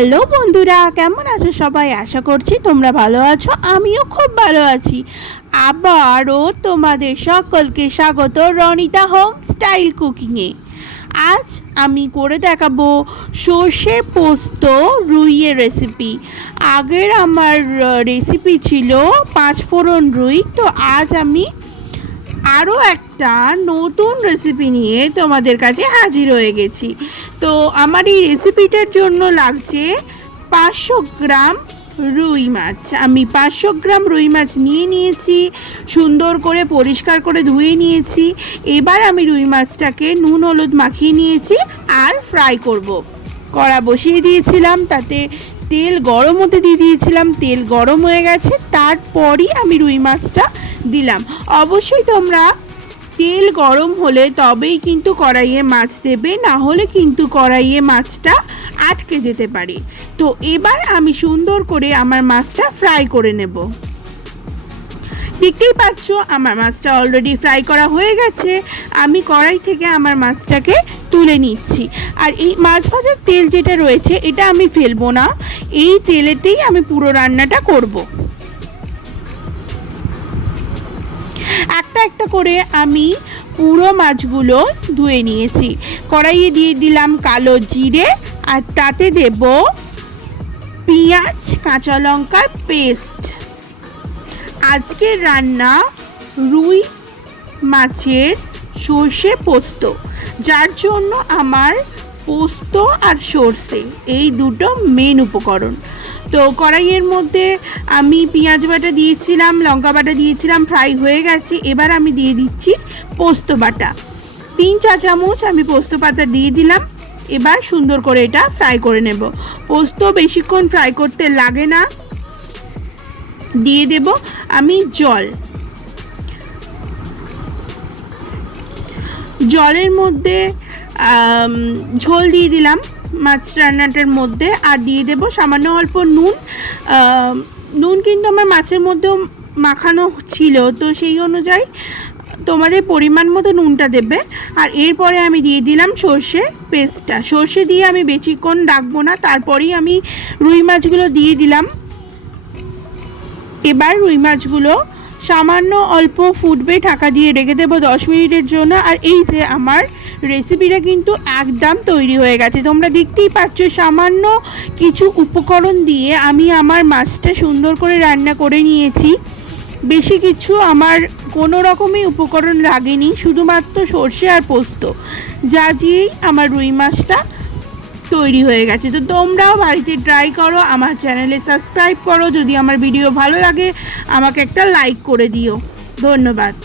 Hello বন্ধুরা, কেমন আছো সবাই? আশা করছি তোমরা ভালো আছো। আমিও খুব ভালো আছি। আবারও তোমাদের সকলকে স্বাগত রনিতা হোম স্টাইল কুকিংয়ে। আজ আমি করে দেখাবো সর্ষে পোস্ত রুইয়ের রেসিপি। আগের আমার রেসিপি ছিল 5 ফোড়ন রুই। তো আজ আমি আরও একটা নতুন রেসিপি নিয়ে তোমাদের কাছে হাজির হয়ে গেছি। তো আমার এই রেসিপিটার জন্য লাগছে 500 গ্রাম রুই মাছ। আমি 500 গ্রাম রুই মাছ নিয়ে নিয়েছি, সুন্দর করে পরিষ্কার করে ধুয়ে নিয়েছি। এবার আমি রুই মাছটাকে নুন হলুদ মাখিয়ে নিয়েছি আর ফ্রাই করব। কড়া বসিয়ে দিয়েছিলাম, তাতে তেল গরম হতে দিয়ে দিয়েছিলাম। তেল গরম হয়ে গেছে, তারপরই আমি রুই মাছটা দিলাম। অবশ্যই তোমরা তেল গরম হলে তবেই কিন্তু কড়াইয়ে মাছ দেবে, না হলে কিন্তু কড়াইয়ে মাছটা আটকে যেতে পারে। তো এবার আমি সুন্দর করে আমার মাছটা ফ্রাই করে নেব। দেখতেই পাচ্ছ আমার মাছটা অলরেডি ফ্রাই করা হয়ে গেছে। আমি কড়াই থেকে আমার মাছটাকে তুলে নিচ্ছি। আর এই মাছ ভাজার তেল যেটা রয়েছে এটা আমি ফেলবো না, এই তেলেতেই আমি পুরো রান্নাটা করব। একটা একটা করে আমি পুরো মাছগুলো ধুয়ে নিয়েছি। কড়াইয়ে দিয়ে দিলাম কালো জিরে, আর তাতে দেব পেঁয়াজ কাঁচা লঙ্কার পেস্ট। আজকের রান্না রুই মাছের সর্ষে পোস্ত, যার জন্য আমার পোস্ত আর সর্ষে এই দুটো মেন উপকরণ। তো কড়াইয়ের মধ্যে আমি পেঁয়াজ বাটা দিয়েছিলাম, লঙ্কা বাটা দিয়েছিলাম, ফ্রাই হয়ে গেছে। এবার আমি দিয়ে দিচ্ছি পোস্ত বাটা। 3 চা চামচ আমি পোস্ত পাতা দিয়ে দিলাম। এবার সুন্দর করে এটা ফ্রাই করে নেব। পোস্ত বেশিক্ষণ ফ্রাই করতে লাগে না। দিয়ে দেব আমি জলের মধ্যে ঝোল দিয়ে দিলাম মাছ রান্নাটার মধ্যে। আর দিয়ে দেব সামান্য অল্প নুন। নুন কিন্তু আমার মাছের মধ্যেও মাখানো ছিল, তো সেই অনুযায়ী তোমাদের পরিমাণ মতো নুনটা দেবে। আর এরপরে আমি দিয়ে দিলাম সর্ষে পেস্টটা। সর্ষে দিয়ে আমি বেশিক্ষণ রাখবো না, তারপরেই আমি রুই মাছগুলো দিয়ে দিলাম। এবার রুই মাছগুলো সামান্য অল্প ফুটবে, ঢাকা দিয়ে রেখে দেবো 10 মিনিটের জন্য। আর এই যে আমার রেসিপিটা কিন্তু একদম তৈরি হয়ে গেছে। তোমরা দেখতেই পাচ্ছ সামান্য কিছু উপকরণ দিয়ে আমি আমার মাছটা সুন্দর করে রান্না করে নিয়েছি। বেশি কিছু আমার কোনো রকমই উপকরণ লাগেনি, শুধুমাত্র সর্ষে আর পোস্ত যা দিয়েই আমার রুই মাছটা তৈরি হয়ে গেছে। তো তোমরাও বাড়িতে ট্রাই করো, আমার চ্যানেলে সাবস্ক্রাইব করো। যদি আমার ভিডিও ভালো লাগে আমাকে একটা লাইক করে দিও। ধন্যবাদ।